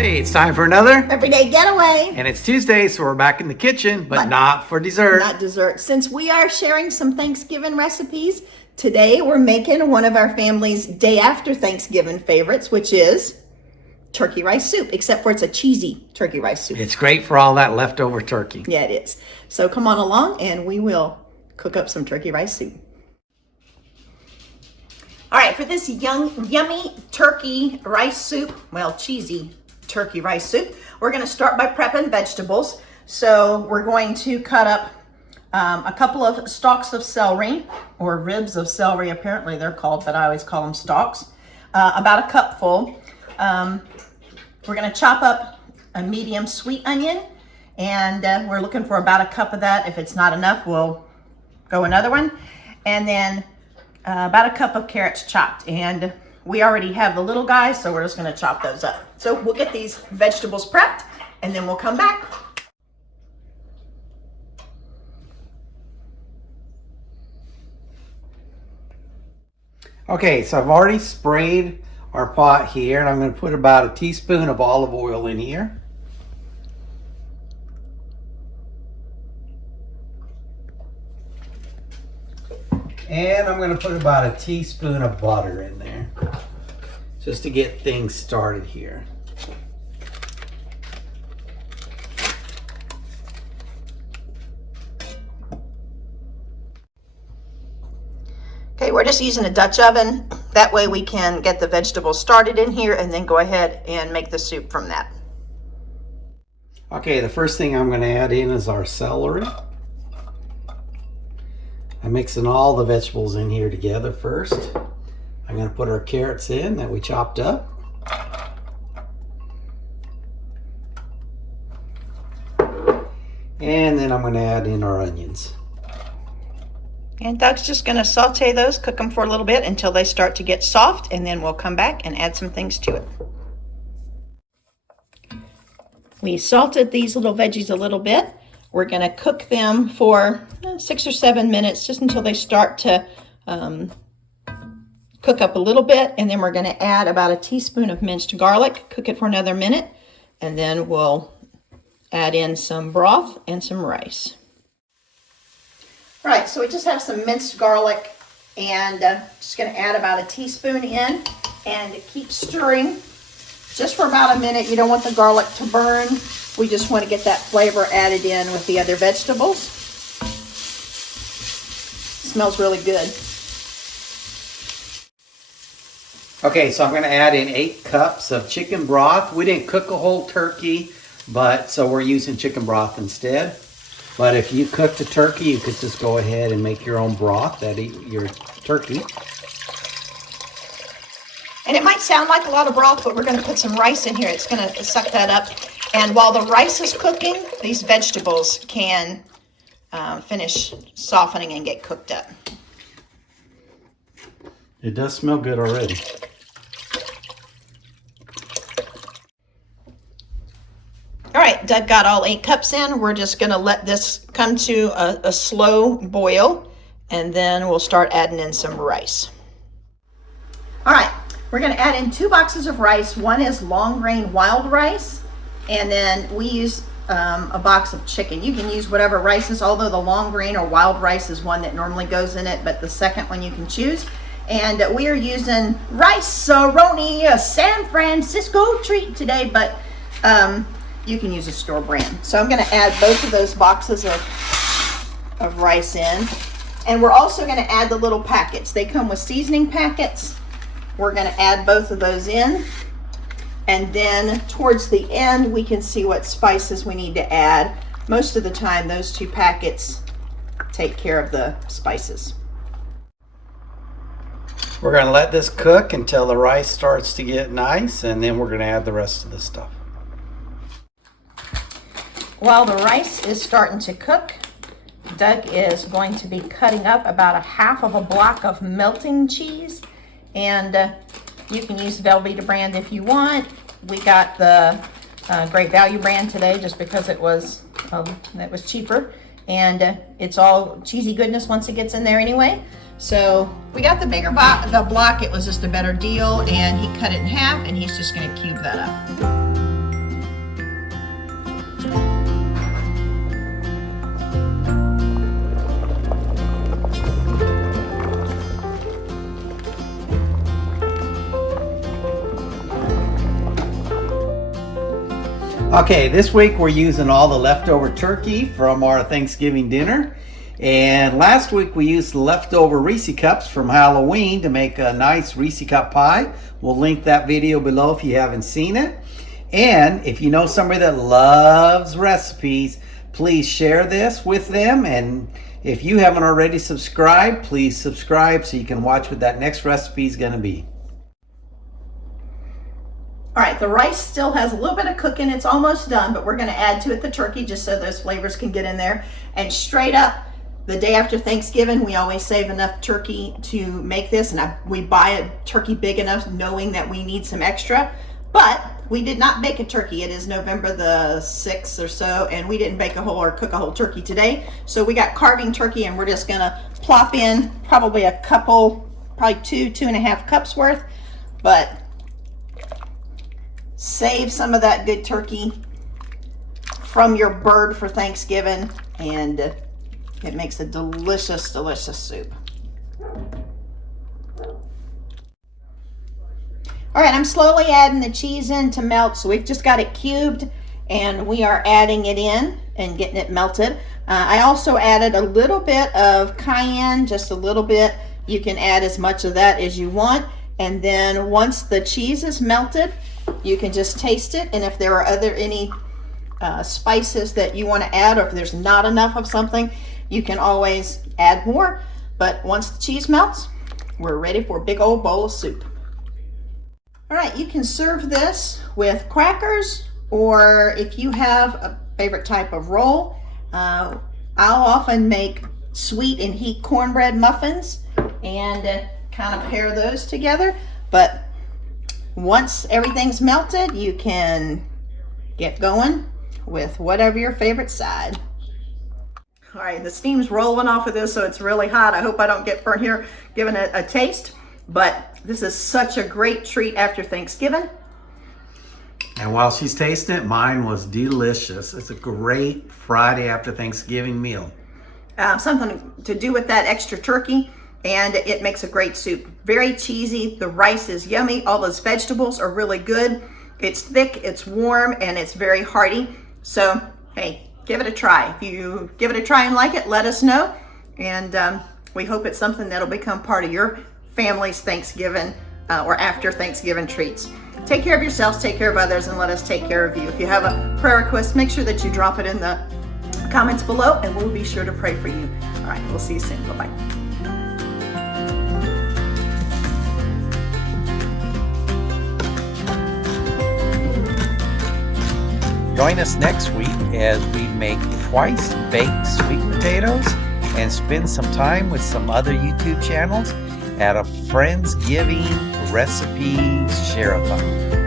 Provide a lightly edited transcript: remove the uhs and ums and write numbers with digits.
Hey, it's time for another Everyday Getaway. And it's Tuesday, so we're back in the kitchen, but not for dessert. Not dessert. Since we are sharing some Thanksgiving recipes, today we're making one of our family's day after Thanksgiving favorites, which is turkey rice soup, except for it's a cheesy turkey rice soup. It's great for all that leftover turkey. Yeah, it is. So come on along and we will cook up some turkey rice soup. All right, for this yummy turkey rice soup, well, cheesy turkey rice soup, we're going to start by prepping vegetables. So we're going to cut up a couple of stalks of celery, or ribs of celery, apparently they're called, but I always call them stalks, about a cupful. We're going to chop up a medium sweet onion, and we're looking for about a cup of that. If it's not enough, we'll go another one. And then about a cup of carrots chopped, and we already have the little guys, so we're just going to chop those up. So we'll get these vegetables prepped and then we'll come back. Okay, so I've already sprayed our pot here, and I'm going to put about a teaspoon of olive oil in here. And I'm going to put about a teaspoon of butter in there, just to get things started here. Okay, we're just using a Dutch oven. That way we can get the vegetables started in here and then go ahead and make the soup from that. Okay, the first thing I'm going to add in is our celery. I'm mixing all the vegetables in here together first. I'm going to put our carrots in that we chopped up. And then I'm going to add in our onions. And Doug's just going to saute those, cook them for a little bit until they start to get soft, and then we'll come back and add some things to it. We salted these little veggies a little bit. We're going to cook them for 6 or 7 minutes, just until they start to cook up a little bit. And then we're going to add about a teaspoon of minced garlic, cook it for another minute, and then we'll add in some broth and some rice. All right, so we just have some minced garlic, and just going to add about a teaspoon in and keep stirring just for about a minute. You don't want the garlic to burn. We just want to get that flavor added in with the other vegetables. Smells really good. Okay, so I'm going to add in 8 cups of chicken broth. We didn't cook a whole turkey, so we're using chicken broth instead. But if you cooked a turkey, you could just go ahead and make your own broth out of your turkey. And it might sound like a lot of broth, but we're going to put some rice in here. It's going to suck that up. And while the rice is cooking, these vegetables can finish softening and get cooked up. It does smell good already. All right, Doug got all 8 cups in. We're just going to let this come to a slow boil, and then we'll start adding in some rice. All right, we're going to add in 2 boxes of rice. One is long grain wild rice, and then we use a box of chicken. You can use whatever rice is, although the long grain or wild rice is one that normally goes in it, but the second one you can choose. And we are using Rice-A-Roni, a San Francisco treat today, but you can use a store brand. So I'm going to add both of those boxes of rice in. And we're also going to add the little packets. They come with seasoning packets. We're going to add both of those in. And then towards the end, we can see what spices we need to add. Most of the time, those 2 packets take care of the spices. We're going to let this cook until the rice starts to get nice, and then we're going to add the rest of the stuff. While the rice is starting to cook, Doug is going to be cutting up about a half of a block of melting cheese, and you can use Velveeta brand if you want. We got the Great Value brand today just because it was cheaper, and it's all cheesy goodness once it gets in there anyway. So we got the bigger block. It was just a better deal, and he cut it in half, and he's just going to cube that up. Okay, this week we're using all the leftover turkey from our Thanksgiving dinner. And last week we used the leftover Reese cups from Halloween to make a nice Reese cup pie. We'll link that video below if you haven't seen it. And if you know somebody that loves recipes, please share this with them. And if you haven't already subscribed, please subscribe so you can watch what that next recipe is going to be. All right, the rice still has a little bit of cooking. It's almost done, but we're going to add to it the turkey just so those flavors can get in there. And straight up, the day after Thanksgiving, we always save enough turkey to make this. And we buy a turkey big enough knowing that we need some extra. But we did not bake a turkey. It is November the 6th or so, and we didn't bake a whole or cook a whole turkey today. So we got carving turkey, and we're just going to plop in probably a couple, probably 2.5 cups worth. But save some of that good turkey from your bird for Thanksgiving, and it makes a delicious, delicious soup. All right, I'm slowly adding the cheese in to melt. So we've just got it cubed, and we are adding it in and getting it melted. I also added a little bit of cayenne, just a little bit. You can add as much of that as you want. And then once the cheese is melted, you can just taste it, and if there are any spices that you want to add, or if there's not enough of something, you can always add more. But once the cheese melts, we're ready for a big old bowl of soup. All right, you can serve this with crackers, or if you have a favorite type of roll, I'll often make sweet and heat cornbread muffins and kind of pair those together. But once everything's melted, you can get going with whatever your favorite side. All right, the steam's rolling off of this, so it's really hot. I hope I don't get burnt here giving it a taste, but this is such a great treat after Thanksgiving. And while she's tasting it, mine was delicious. It's a great Friday after Thanksgiving meal. Something to do with that extra turkey, and it makes a great soup. Very cheesy, the rice is yummy, all those vegetables are really good. It's thick, it's warm, and it's very hearty. So, hey, give it a try. If you give it a try and like it, let us know. And we hope it's something that'll become part of your family's Thanksgiving or after Thanksgiving treats. Take care of yourselves, take care of others, and let us take care of you. If you have a prayer request, make sure that you drop it in the comments below, and we'll be sure to pray for you. All right, we'll see you soon. Bye-bye. Join us next week as we make twice baked sweet potatoes and spend some time with some other YouTube channels at a Friendsgiving Recipes Share-a-thon.